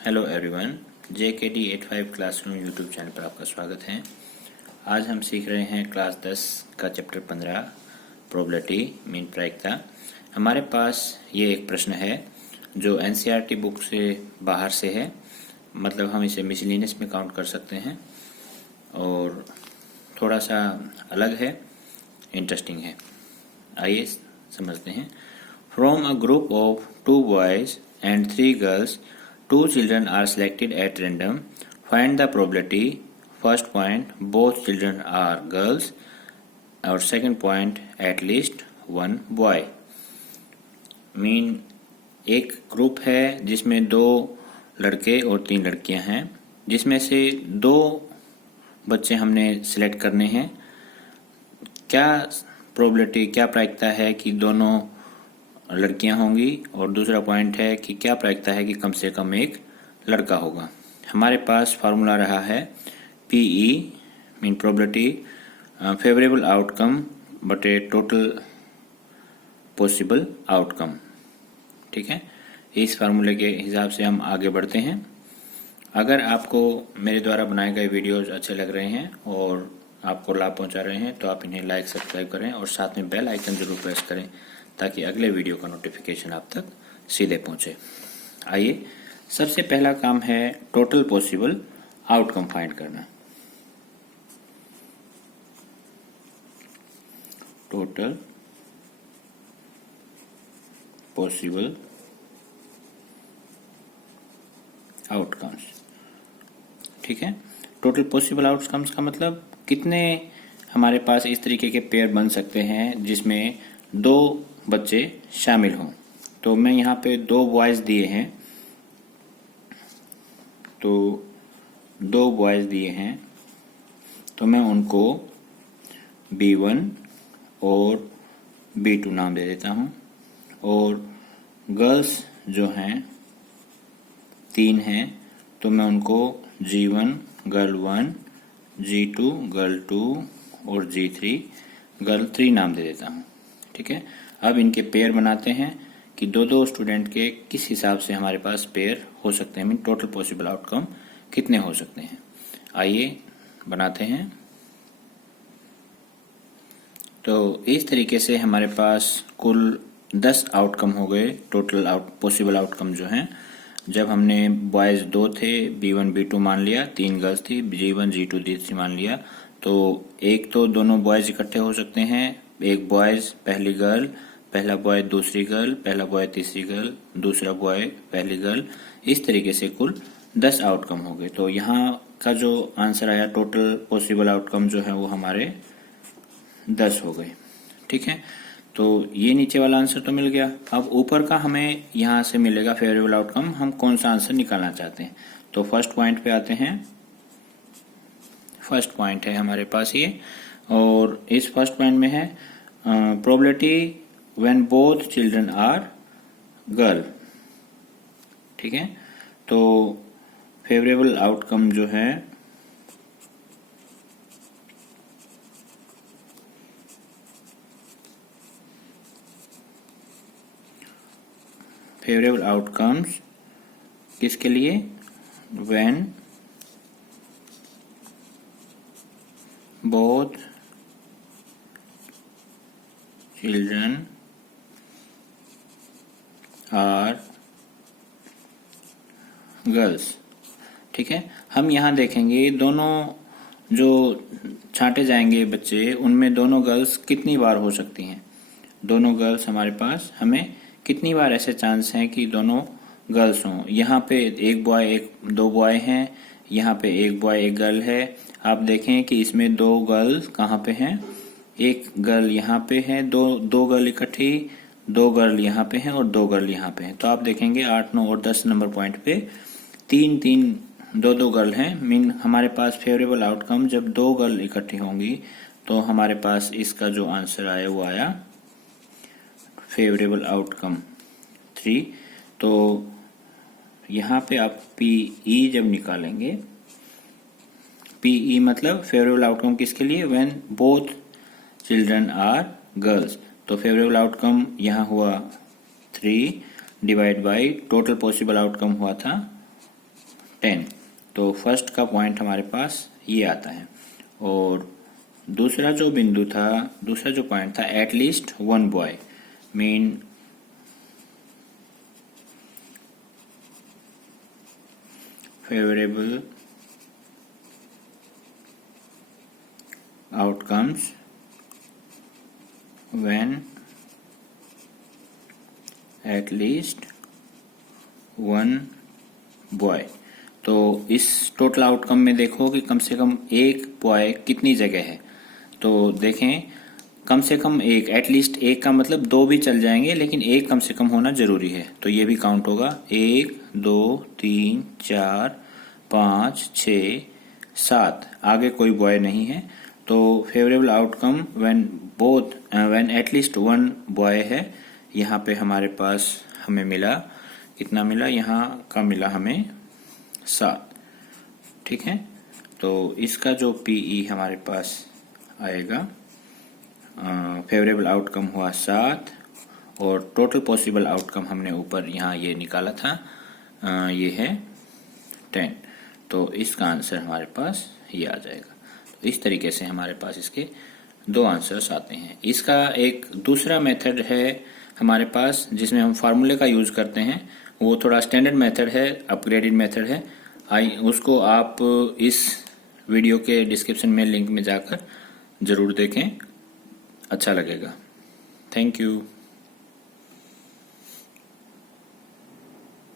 Hello everyone, JKD 85 classroom YouTube channel पर आपका स्वागत है। आज हम सीख रहे हैं क्लास 10 का चैप्टर 15 प्रोबेबिलिटी मीन प्रायिकता। हमारे पास ये एक प्रश्न है जो NCERT बुक से बाहर से है, मतलब हम इसे मिसलिनियस में काउंट कर सकते हैं और थोड़ा सा अलग है, इंटरेस्टिंग है। आइए समझते हैं। From a group of 2 boys and 3 girls, 2 children are selected at random. Find the probability. First point, both children are girls. और second point, at least one boy. Mean एक ग्रुप है जिसमें 2 लड़के और 3 लड़कियां हैं, जिसमें से 2 बच्चे हमने सिलेक्ट करने हैं। क्या प्रोबेबिलिटी, क्या प्रायिकता है कि दोनों लड़कियां होंगी, और दूसरा पॉइंट है कि क्या प्रायिकता है कि कम से कम एक लड़का होगा। हमारे पास फार्मूला रहा है PE mean probability favourable outcome बटे टोटल पॉसिबल आउटकम। ठीक है, इस फार्मूले के हिसाब से हम आगे बढ़ते हैं। अगर आपको मेरे द्वारा बनाए गए वीडियोज अच्छे लग रहे हैं और आपको लाभ पहुंचा रहे हैं तो आप इन्हें लाइक सब्सक्राइब करें और साथ में बेल आइकन जरूर प्रेस करें ताकि अगले वीडियो का नोटिफिकेशन आप तक सीधे पहुंचे। आइए, सबसे पहला काम है टोटल पॉसिबल आउटकम फाइंड करना। Total possible outcomes. ठीक है, टोटल पॉसिबल आउटकम्स का मतलब कितने हमारे पास इस तरीके के पेयर बन सकते हैं जिसमें 2 बच्चे शामिल हों। तो मैं यहाँ पे 2 बॉयज दिए हैं, तो 2 बॉयज दिए हैं, तो मैं उनको B1 और B2 नाम दे देता हूँ। और गर्ल्स जो हैं 3 हैं, तो मैं उनको G1 गर्ल 1, G2 गर्ल 2 और G3 गर्ल 3 नाम दे देता हूँ। ठीक है, अब इनके पेयर बनाते हैं कि 2-2 स्टूडेंट के किस हिसाब से हमारे पास पेयर हो सकते हैं, मीन टोटल पॉसिबल आउटकम कितने हो सकते हैं। आइए बनाते हैं। तो इस तरीके से हमारे पास कुल 10 आउटकम हो गए, टोटल पॉसिबल आउटकम जो हैं। जब हमने बॉयज 2 थे, B1 B2 मान लिया, 3 गर्ल्स थी, G1 G2 G3 मान लिया, तो एक तो दोनों बॉयज इकट्ठे हो सकते हैं, एक बॉयज पहली गर्ल, पहला बॉय दूसरी गर्ल, पहला बॉय तीसरी गर्ल, दूसरा बॉय पहली गर्ल। इस तरीके से कुल 10 आउटकम हो गए। तो यहाँ का जो आंसर आया टोटल पॉसिबल आउटकम जो है वो हमारे 10 हो गए। ठीक है, तो ये नीचे वाला आंसर तो मिल गया। अब ऊपर का हमें यहाँ से मिलेगा फेवरेबल आउटकम। हम कौन सा आंसर निकालना चाहते हैं, तो फर्स्ट पॉइंट पे आते हैं। फर्स्ट पॉइंट है हमारे पास ये, और इस फर्स्ट पॉइंट में है probability when both children are girl. ठीक है, तो फेवरेबल आउटकम जो है फेवरेबल आउटकम्स किसके लिए, when both children are girls. ठीक है, हम यहाँ देखेंगे दोनों जो छांटे जाएंगे बच्चे, उनमें दोनों गर्ल्स कितनी बार हो सकती हैं। दोनों गर्ल्स हमारे पास, हमें कितनी बार ऐसे चांस हैं कि दोनों गर्ल्स हों। यहाँ पे एक बॉय 2 बॉय हैं, यहाँ पे एक बॉय 1 गर्ल है। आप देखें कि इसमें 2 गर्ल्स कहाँ पे हैं, एक गर्ल यहाँ पे है, दो गर्ल इकट्ठी, 2 गर्ल यहाँ पे हैं और 2 गर्ल यहाँ पे हैं। तो आप देखेंगे 8, 9 और 10 नंबर पॉइंट पे 3-3 2-2 गर्ल हैं। मीन हमारे पास फेवरेबल आउटकम जब 2 गर्ल इकट्ठी होंगी तो हमारे पास इसका जो आंसर आया वो आया फेवरेबल आउटकम 3। तो यहाँ पे आप PE जब निकालेंगे, PE मतलब फेवरेबल आउटकम किसके लिए, when both children are girls. तो फेवरेबल आउटकम यहाँ हुआ 3 divide by total possible outcome हुआ था 10। तो फर्स्ट का पॉइंट हमारे पास ये आता है। और दूसरा जो बिंदु था, दूसरा जो पॉइंट था, at least one boy, mean favourable outcomes when at least one boy। तो इस टोटल आउटकम में देखो कि कम से कम एक बॉय कितनी जगह है। तो देखें, कम से कम एक, एटलीस्ट एक का मतलब दो भी चल जाएंगे, लेकिन एक कम से कम होना जरूरी है। तो ये भी काउंट होगा, 1 2 3 4 5 6 7, आगे कोई बॉय नहीं है। तो favourable outcome when at least one boy है। यहाँ पे हमारे पास हमें मिला, कितना मिला, यहाँ का मिला हमें 7। ठीक है, तो इसका जो पीई हमारे पास आएगा, फेवरेबल आउटकम हुआ 7 और टोटल पॉसिबल आउटकम हमने ऊपर यहाँ ये निकाला था, ये है 10। तो इसका आंसर हमारे पास ये आ जाएगा। तो इस तरीके से हमारे पास इसके दो आंसर्स आते हैं। इसका एक दूसरा मेथड है हमारे पास जिसमें हम फार्मूले का यूज करते हैं, वो थोड़ा स्टैंडर्ड मेथड है, अपग्रेडेड मेथड है। उसको आप इस वीडियो के डिस्क्रिप्शन में लिंक में जाकर जरूर देखें, अच्छा लगेगा। Thank you.